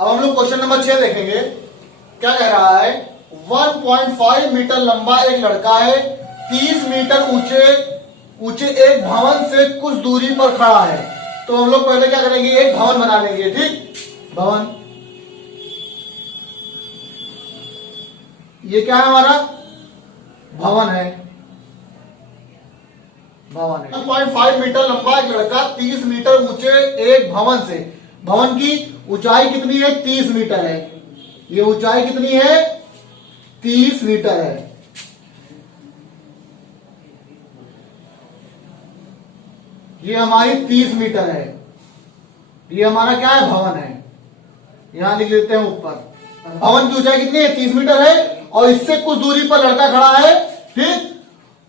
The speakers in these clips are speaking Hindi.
अब हम लोग क्वेश्चन नंबर 6 देखेंगे। क्या कह रहा है, 1.5 मीटर लंबा एक लड़का है, 30 मीटर ऊंचे एक भवन से कुछ दूरी पर खड़ा है। तो हम लोग पहले क्या करेंगे, एक भवन बना लेंगे। ठीक, भवन, ये क्या है हमारा, भवन है। 1.5 मीटर लंबा एक लड़का 30 मीटर ऊंचे एक भवन से, भवन की ऊंचाई कितनी है, 30 मीटर है। ये ऊंचाई कितनी है, 30 मीटर है। ये हमारी 30 मीटर है। ये हमारा क्या है, भवन है। यहां लिख लेते हैं ऊपर। भवन की ऊंचाई कितनी है, 30 मीटर है। और इससे कुछ दूरी पर लड़का खड़ा है। ठीक,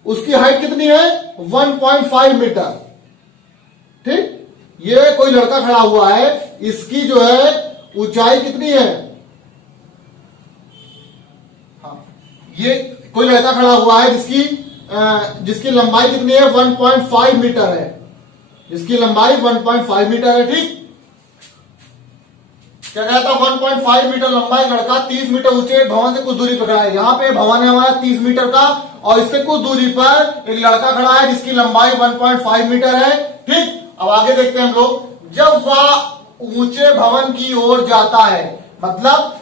उसकी हाइट कितनी है, 1.5 मीटर। ठीक, ये कोई लड़का खड़ा हुआ है, इसकी जो है ऊंचाई कितनी है, हाँ, ये कोई लड़का खड़ा हुआ है जिसकी लंबाई कितनी है, 1.5 मीटर है। जिसकी लंबाई 1.5 मीटर है। ठीक, क्या कहता है, 1.5 मीटर लंबा एक लड़का 30 मीटर ऊंचे भवन से कुछ दूरी पर खड़ा है। यहाँ पे भवन है हमारा 30 मीटर का, और इससे कुछ दूरी पर एक लड़का खड़ा है जिसकी लंबाई 1.5 मीटर है। ठीक, अब आगे देखते हैं हम लोग। जब वह ऊंचे भवन की ओर जाता है, मतलब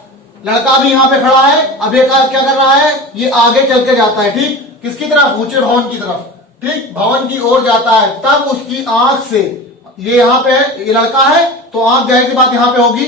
लड़का भी यहाँ पे खड़ा है, अब ये क्या कर रहा है, ये आगे चल के जाता है। ठीक, किसकी तरफ, ऊंचे भवन की तरफ। ठीक, भवन की ओर जाता है, तब उसकी आंख से, ये यहाँ पे है, ये लड़का है तो आंख जाहिर सी बात यहाँ पे होगी,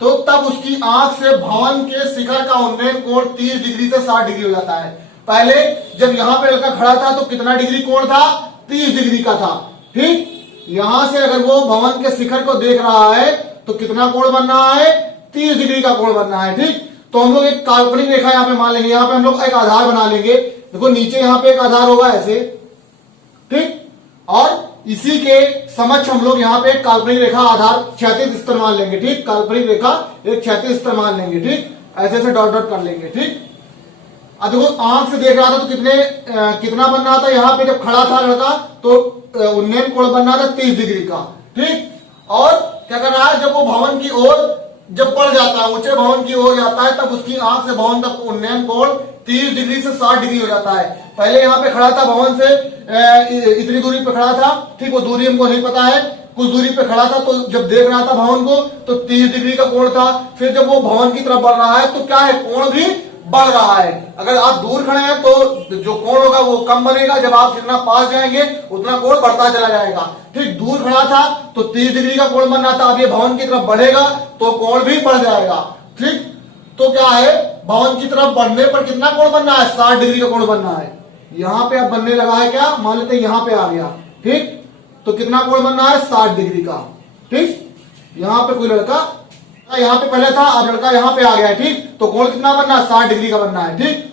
तो तब उसकी आंख से भवन के शिखर का उन्नयन कोण 30 डिग्री से 60 डिग्री हो जाता है। पहले जब यहाँ पे लड़का खड़ा था तो कितना डिग्री कोण था, 30 डिग्री का था। ठीक, यहां से अगर वो भवन के शिखर को देख रहा है तो कितना कोण बन रहा है, 30 डिग्री का कोण बन रहा है। ठीक, तो हम लोग एक काल्पनिक रेखा यहाँ पे मान लेंगे। यहाँ पे हम लोग एक आधार बना लेंगे। देखो नीचे यहाँ पे एक आधार होगा ऐसे। ठीक, और इसी के समक्ष हम लोग यहाँ पे एक काल्पनिक रेखा आधार क्षैतिज स्तर मान लेंगे। ठीक, काल्पनिक रेखा एक क्षैतिज स्तर मान लेंगे। ठीक, ऐसे ऐसे डॉट डॉट कर लेंगे। ठीक, अब देखो आंख से देख रहा था तो कितना बन रहा था, यहाँ पे जब खड़ा था लड़का तो उन्नयन कोण बन रहा था 30 डिग्री का। ठीक, और क्या कर रहा है, जब वो भवन की ओर जब बढ़ जाता है, ऊंचे भवन की ओर जाता है, तब उसकी आंख से भवन तक उन्नयन कोण 30 डिग्री से 60 डिग्री हो जाता है। पहले यहाँ पे खड़ा था, भवन से इतनी दूरी पे खड़ा था। ठीक, वो दूरी हमको नहीं पता है, कुछ दूरी पे खड़ा था, तो जब देख रहा था भवन को तो 30 डिग्री का कोण था। फिर जब वो भवन की तरफ बढ़ रहा है तो क्या है, कोण भी बढ़ रहा है। अगर आप दूर खड़े हैं तो जो कोण होगा वो कम बनेगा, जब आप जितना पास जाएंगे उतना कोण बढ़ता चला जाएगा। ठीक, दूर खड़ा था तो 30 डिग्री का कोण बन रहा था, अब ये भवन की तरफ बढ़ेगा तो कोण भी बढ़ जाएगा। ठीक, तो क्या है, भवन की तरफ बढ़ने पर कितना कोण बन रहा है, 60 डिग्री का कोण बन रहा है। यहां पे अब बनने लगा है, क्या मान लेते हैं, यहां पे आ गया। ठीक, तो कितना कोण बन रहा है, 60 डिग्री का। ठीक, यहां पे कोई लड़का यहां पे पहले था, अब लड़का यहां पे आ गया है। ठीक, तो कोण कितना बन रहा है, 60 डिग्री का बन रहा है। ठीक,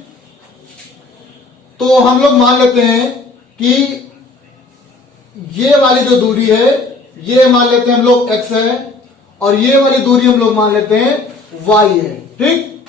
तो हम लोग मान लेते हैं कि ये वाली जो दूरी है ये मान लेते हैं हम लोग x है, और ये वाली दूरी हम लोग मान लेते हैं y है। ठीक,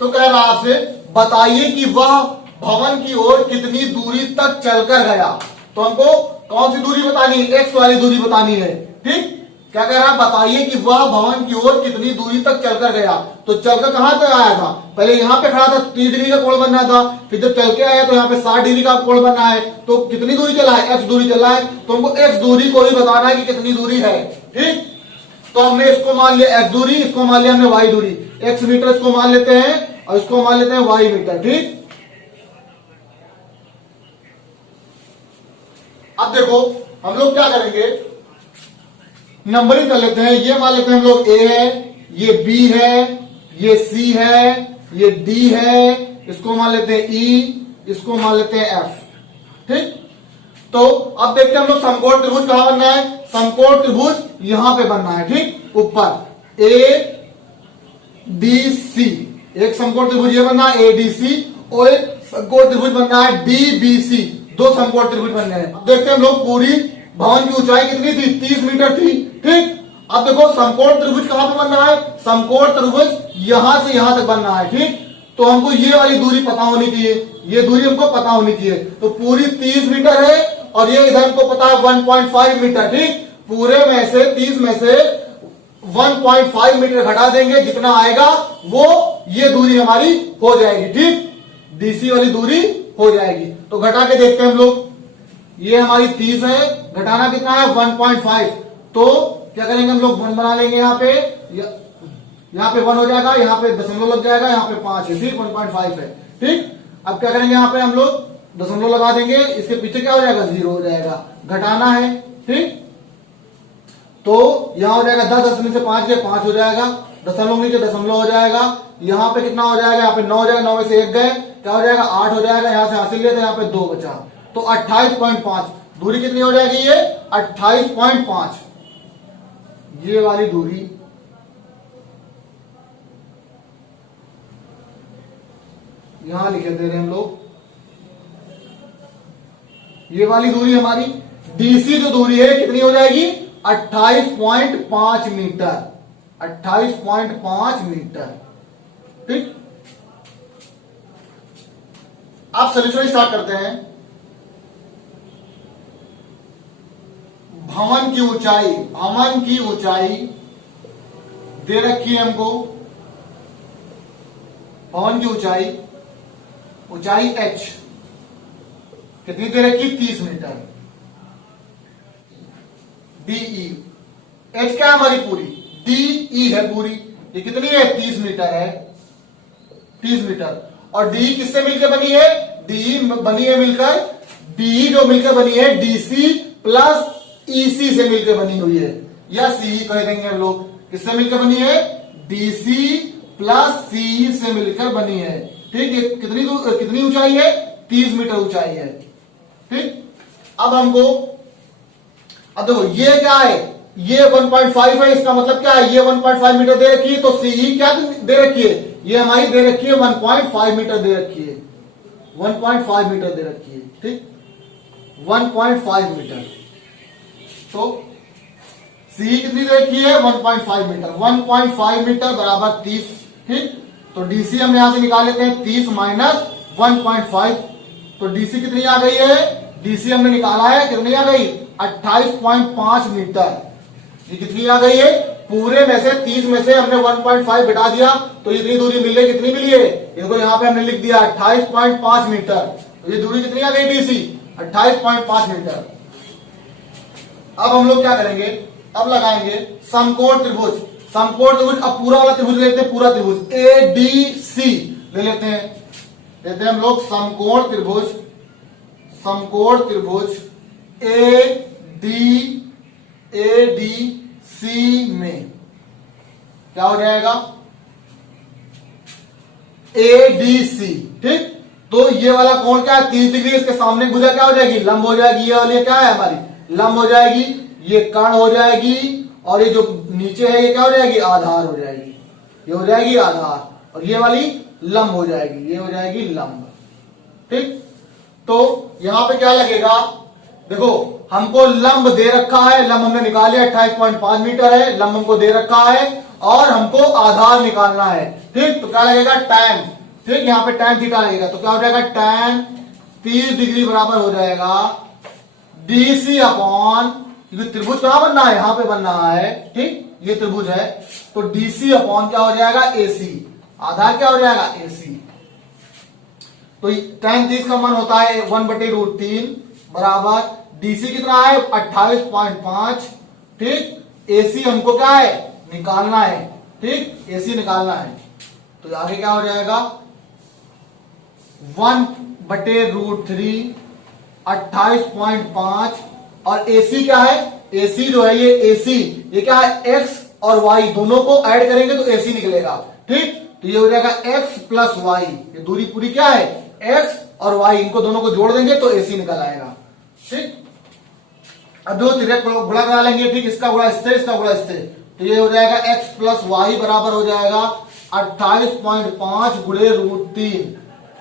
तो कह रहा आपसे बताइए कि वह भवन की ओर कितनी दूरी तक चलकर गया। तो हमको कौन सी दूरी बतानी है, x वाली दूरी बतानी है। ठीक, क्या कह रहा है, बताइए कि वह भवन की ओर कितनी दूरी तक चलकर गया। तो चलकर कहां तक आया था, पहले यहां पे खड़ा था, 30 डिग्री का कोण बनना था, फिर जब चल के आया तो यहाँ पे 60 डिग्री का कोण बनना है। तो कितनी दूरी चला है, x दूरी चला है, तो हमको x दूरी को ही बताना है कि कितनी दूरी है। ठीक, तो हमने इसको मान लिया x दूरी, इसको मान लिया हमने y दूरी। x मीटर इसको मान लेते हैं और इसको मान लेते हैं y मीटर। ठीक, अब देखो हम लोग क्या करेंगे, नंबरिंग कर लेते हैं। ये मान लेते हैं हम लोग a है, ये b है, ये c है, ये d है, इसको मान लेते हैं e, इसको मान लेते हैं f। ठीक, तो अब देखते हैं हम लोग समकोण त्रिभुज कहां बनना है, समकोण त्रिभुज यहां पे बनना है। ठीक, ऊपर a d c, एक समकोण त्रिभुज ये बनना है a d c, और एक समकोण त्रिभुज बनना है d b c। दो समकोण त्रिभुज बन गए। देखते हैं हम लोग पूरी भवन की ऊंचाई कितनी थी, 30 मीटर थी। ठीक, अब देखो समकोण त्रिभुज कहां पे बनना है, समकोण त्रिभुज यहां से यहां तक बनना है। ठीक, तो हमको ये वाली दूरी पता होनी चाहिए, ये दूरी हमको पता होनी चाहिए। तो पूरी 30 मीटर है और ये इधर हमको पता है 1.5 मीटर। ठीक, पूरे में से 30 में से 1.5 मीटर घटा देंगे, जितना आएगा वो ये दूरी हमारी हो जाएगी। ठीक, डीसी वाली दूरी हो जाएगी। तो घटा के देखते हैं हम लोग। ये हमारी 30 है, घटाना कितना है 1.5। तो क्या करेंगे हम लोग, 1 बना लेंगे यहाँ पे, यहाँ पे 1 हो जाएगा, यहाँ पे दशमलव लग जाएगा, यहाँ पे 5 है, ठीक 1.5 है। ठीक, अब क्या करेंगे, यहाँ पे हम लोग दशमलव लगा देंगे, इसके पीछे क्या हो जाएगा 0 हो जाएगा, घटाना है। ठीक, तो यहां हो जाएगा 10 में से 5 गए 5 हो जाएगा, दशमलव नीचे दशमलव हो जाएगा, यहाँ पे कितना हो जाएगा, यहाँ पे 9 हो जाएगा, 9 में से 1 गए क्या हो जाएगा 8 हो जाएगा, यहां से हासिल लिया तो यहाँ पे 2 बचा, तो 28.5 दूरी कितनी हो जाएगी, ये 28.5 ये वाली दूरी यहां लिखे दे रहे हैं हम लोग। ये वाली दूरी हमारी डीसी जो दूरी है कितनी हो जाएगी 28.5 मीटर, 28.5 मीटर। ठीक, आप सोल्यूशन स्टार्ट करते हैं। भवन की ऊंचाई दे रखी है हमको, भवन की ऊंचाई h कितनी दे रखी 30 मीटर, डीई h क्या है हमारी पूरी, डीई है पूरी, ये कितनी है 30 मीटर है, 30 मीटर। और डी किससे मिलकर बनी है, डी बनी है मिलकर, डी जो मिलकर बनी है डीसी प्लस ईसी से मिलकर बनी हुई है, या सी कह देंगे हम लोग, किससे मिलकर बनी है, डीसी प्लस सी से मिलकर बनी है। ठीक, ये कितनी ऊंचाई है 30 मीटर ऊंचाई है। ठीक, अब देखो ये क्या है, ये 1.5 है, इसका मतलब क्या है, ये 1.5 मीटर दे रखी है, तो सी क्या दे रखी है, ये हमारी दे रखी है 1.5 मीटर दे रखी है, 1.5 मीटर दे रखी है। ठीक, 1.5 मीटर, तो सी कितनी दे रखी है 1.5 मीटर, 1.5 मीटर बराबर 30। ठीक, तो डीसी हम यहां से निकाल लेते हैं, 30 माइनस 1.5, तो डीसी कितनी आ गई है, डीसी हमने निकाला है, कितनी आ गई 28.5 मीटर। ये कितनी आ गई है, पूरे में से 30 में से हमने 1.5 घटा दिया, तो इतनी दूरी मिल रही, कितनी मिली है, देखो यहां पे हमने लिख दिया 28.5 मीटर, तो ये दूरी कितनी आ गई डीसी 28.5 मीटर। अब हम लोग क्या करेंगे, अब लगाएंगे समकोण त्रिभुज, अब पूरा वाला त्रिभुज लेते हैं, पूरा त्रिभुज एडीसी ले लेते हैं हम लोग समकोण त्रिभुज एडीसी में क्या हो जाएगा एडीसी। ठीक, तो ये वाला कोण क्या है 30 डिग्री, इसके सामने भुजा क्या हो जाएगी लंब हो जाएगी, ये वाली क्या है हमारी लंब हो जाएगी, ये कर्ण हो जाएगी, और ये जो नीचे है ये क्या हो जाएगी आधार हो जाएगी, ये हो जाएगी आधार, और ये वाली लंब हो जाएगी, ये हो जाएगी लंब। ठीक, तो यहां पे क्या लगेगा, देखो हमको लंब दे रखा है, लंब हमने निकाल लिया 28.5 मीटर है, लंब हमको दे रखा है, और हमको आधार निकालना है। ठीक, तो क्या लगेगा tan, ठीक यहां पे tan थीटा लगेगा, तो क्या हो जाएगा tan 30 डिग्री बराबर हो जाएगा डीसी अपॉन, क्योंकि त्रिभुज कहां बनना है, यहां पे बनना है। ठीक, ये त्रिभुज है, तो डीसी अपॉन क्या हो जाएगा एसी, आधार क्या हो जाएगा एसी। तो tan 30 का मान होता है 1/√3 बराबर डीसी कितना है 28.5। ठीक, एसी हमको क्या है निकालना है। ठीक, एसी निकालना है, तो आगे क्या हो जाएगा 1/√3 28.5, और एसी क्या है, एसी जो है ये एसी ये क्या है एक्स और वाई दोनों को ऐड करेंगे तो एसी निकलेगा। ठीक, तो ये हो जाएगा एक्स प्लस वाई, ये दूरी पूरी क्या है एक्स और वाई, इनको दोनों को जोड़ देंगे तो एसी निकल आएगा। ठीक, अब दो तिरक गुणा करा लेंगे। ठीक, इसका गुणा इससे, इसका गुणा इससे, तो ये हो जाएगा एक्स प्लस वाई बराबर हो जाएगा 28.5 गुणे √3।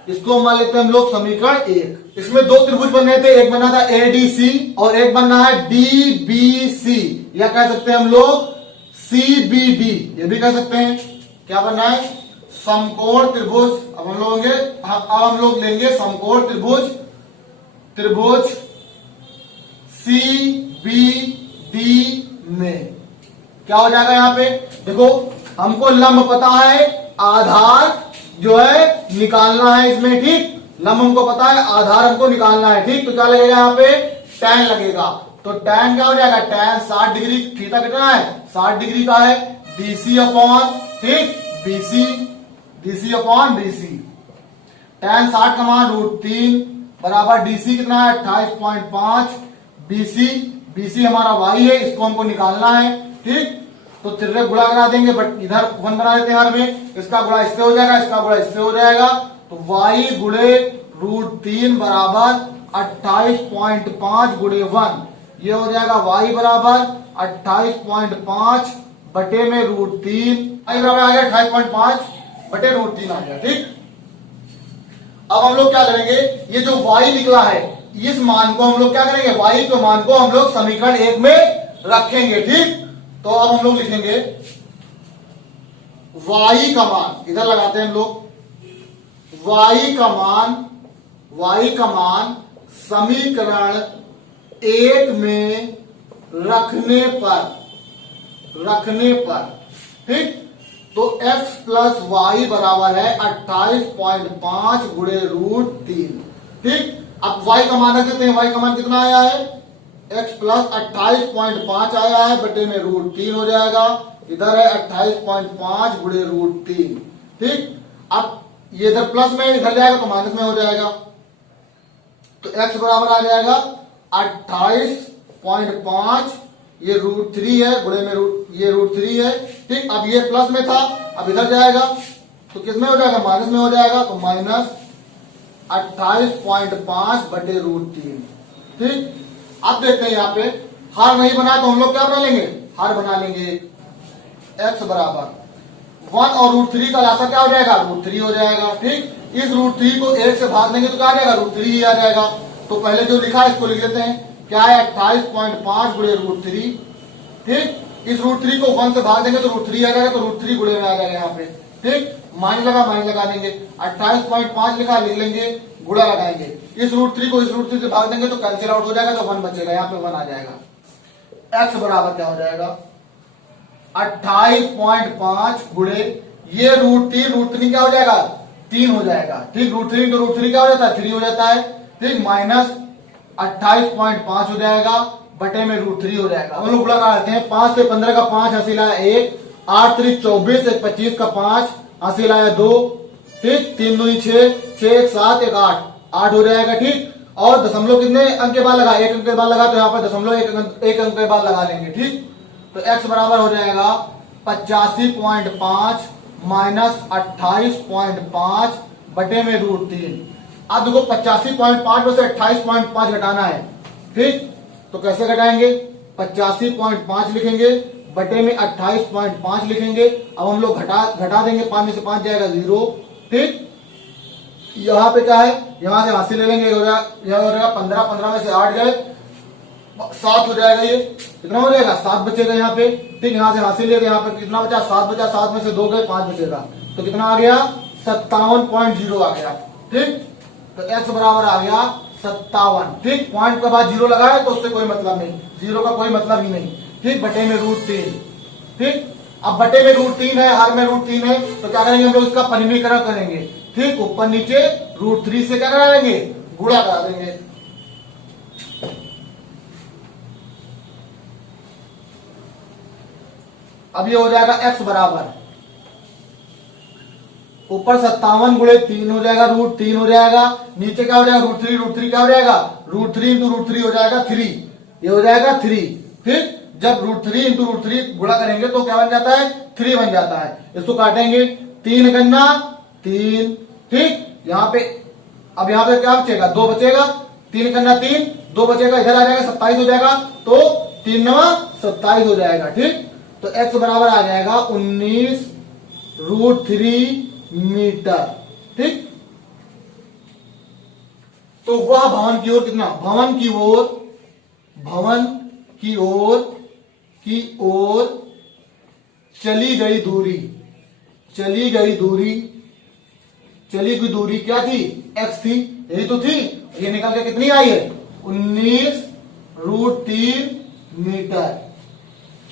इसको मान लेते हैं हम लोग समीकरण 1। इसमें दो त्रिभुज बन रहे थे, एक बना था एडीसी और एक बनना है डीबीसी, या कह सकते हैं हम लोग सीबीडी, ये भी कह सकते हैं। क्या बनना है समकोण त्रिभुज। अब हम लोग लेंगे समकोण त्रिभुज सीबीडी में क्या हो जाएगा यहाँ पे, देखो हमको लंब पता है, आधार जो है निकालना है इसमें, ठीक। लंब हमको पता है, आधार हमको निकालना है, ठीक। तो क्या लगेगा यहाँ पे, tan लगेगा। तो tan क्या हो जाएगा, tan 60 डिग्री, थीटा कितना है 60 डिग्री का है, BC अपॉन, ठीक, BC अपॉन BC। tan 60 का मान √3 बराबर DC कितना है 28.5, BC हमारा y है, इसको हमको निकालना है, ठीक। तो तिर्रे गुणा करा देंगे, बट इधर 1 बना देते हैं हर में, इसका गुणा इससे हो जाएगा, इसका गुणा इससे हो जाएगा। तो y गुणे √3 बराबर 28.5 गुणे 1, ये हो जाएगा y बराबर 28.5 बटे में √3, y बराबर आ गया 28.5 बटे √3 आ गया, ठीक। अब हम लोग क्या करेंगे, ये जो y निकला है इस मान को हम लोग क्या करेंगे, y के मान को हम लोग समीकरण 1 में रखेंगे, ठीक। तो अब हम लोग लिखेंगे y का मान, इधर लगाते हैं हम लोग, y का मान समीकरण 1 में रखने पर, ठीक। तो x प्लस वाई बराबर है 28.5 गुणे √3, ठीक। अब y का मान रख देते हैं, y का मान कितना आया है, x प्लस 28.5 आया है बटे में √3 हो जाएगा, इधर है 28.5 गुणे √3, ठीक। अब ये इधर प्लस में इधर जाएगा तो माइनस में हो जाएगा, तो x बराबर आ जाएगा 28.5, ये √3 है गुणे में ये √3 है, ठीक। अब ये प्लस में था, अब इधर जाएगा तो किस में हो जाएगा, माइनस में हो जाएगा, तो माइनस 28.5 बटे √3, ठीक। अब देखते हैं यहाँ पे हर नहीं बना तो हम लोग क्या बना लेंगे, हर बना लेंगे। x बराबर 1 और √3 का लासा क्या हो जाएगा, √3 हो जाएगा, ठीक। इस √3 को 1 से भाग देंगे तो क्या आ जाएगा, √3 ही आ जाएगा। तो पहले जो लिखा है इसको लिख लेते हैं, क्या है 28.5 गुणे √3, ठीक। इस √3 को 1 से भाग देंगे तो √3 आ जाएगा, तो √3 गुणे में आ जाएगा यहाँ पे, ठीक। माइनस लगा देंगे, 28.5 लिखा लिख लेंगे, गुणा लगाएंगे, इस √3 को इस √3 से भाग देंगे तो कैंसिल आउट हो जाएगा, तो 1 बचेगा, यहाँ पे 1 आ जाएगा। x बराबर क्या हो जाएगा 28.5 गुणे ये √3 क्या हो जाएगा 3 हो जाएगा, ठीक। √3 तो √3 क्या हो जाता है 3 हो जाता है, ठीक। माइनस 28.5 हो जाएगा बटे में √3 हो जाएगा। हम लोग गुणा करते हैं, 5 से 15 का 5 हासिल आया 1, 8 3 24, 1 25 का 5 हासिल आया 2, ठीक। 3 2 6, 6 1 7 1 8 हो जाएगा, ठीक। और दशमलव कितने अंक के बाद लगा, 1 अंक के बाद लगा, तो यहाँ पर दशमलव 1 अंक के बाद लगा लेंगे, ठीक। तो x बराबर हो जाएगा 85.5 माइनस 28.5 बटे में √3। अब देखो 85.5 में से 28.5 घटाना है, ठीक। तो कैसे घटाएंगे, 85.5 लिखेंगे बटे में 28.5 लिखेंगे। अब हम लोग घटा देंगे, 5 में से 5 जाएगा 0, ठीक। यहाँ पे क्या है, यहां से हासिल ले लेंगे, यह हो जाएगा 15 में से 8 गए 7 हो जाएगा, ये कितना हो जाएगा 7 बचेगा यहाँ पे, ठीक। यहाँ से हासिल ले, यहाँ पे कितना बचा 7 बचा, 7 में से 2 गए 5 बचेगा, तो कितना आ गया 57.0 आ गया, ठीक। तो x बराबर आ गया 57, ठीक। पॉइंट के बाद 0 लगाए तो उससे कोई मतलब नहीं, 0 का कोई मतलब ही नहीं, ठीक। बटे में √3, ठीक। अब बटे में √3 है, हर में √3 है, तो क्या करेंगे हम लोग इसका परिमीकरण करेंगे, ठीक। ऊपर नीचे √3 से क्या करा देंगे, गुणा करा देंगे। अब ये हो जाएगा x बराबर ऊपर 57 गुणे 3 हो जाएगा, √3 हो जाएगा, नीचे क्या हो जाएगा √3 क्या हो जाएगा, √3 इंटू √3 हो जाएगा 3, ये हो जाएगा 3, ठीक। जब √3 इंटू √3 गुणा करेंगे तो क्या बन जाता है 3 बन जाता है। इसको काटेंगे, 3 गन्ना 3, ठीक। यहाँ पे अब यहाँ पे क्या बचेगा 2 बचेगा, 3 गन्ना 3, 2 बचेगा, इधर आ जाएगा 27 हो जाएगा, तो 3 9 27 हो जाएगा, ठीक। तो x बराबर आ जाएगा 19√3 मीटर, ठीक। तो वह भवन की ओर कितना, भवन की ओर चली गई दूरी क्या थी, x थी, यही तो थी, ये निकल के कितनी आई है 19√3 मीटर,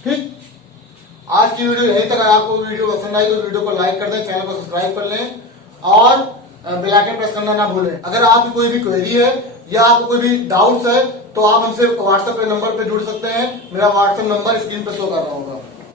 ठीक। आज की वीडियो यहीं तक। अगर आपको वीडियो पसंद आई तो वीडियो को लाइक कर दें, चैनल को सब्सक्राइब कर लें और बेल आइकन प्रेस करना ना भूलें। अगर आपकी कोई भी क्वेरी है या आपको कोई भी डाउट्स है तो आप हमसे व्हाट्सएप पे नंबर पे जुड़ सकते हैं। मेरा व्हाट्सएप नंबर स्क्रीन पे शो कर रहा होगा।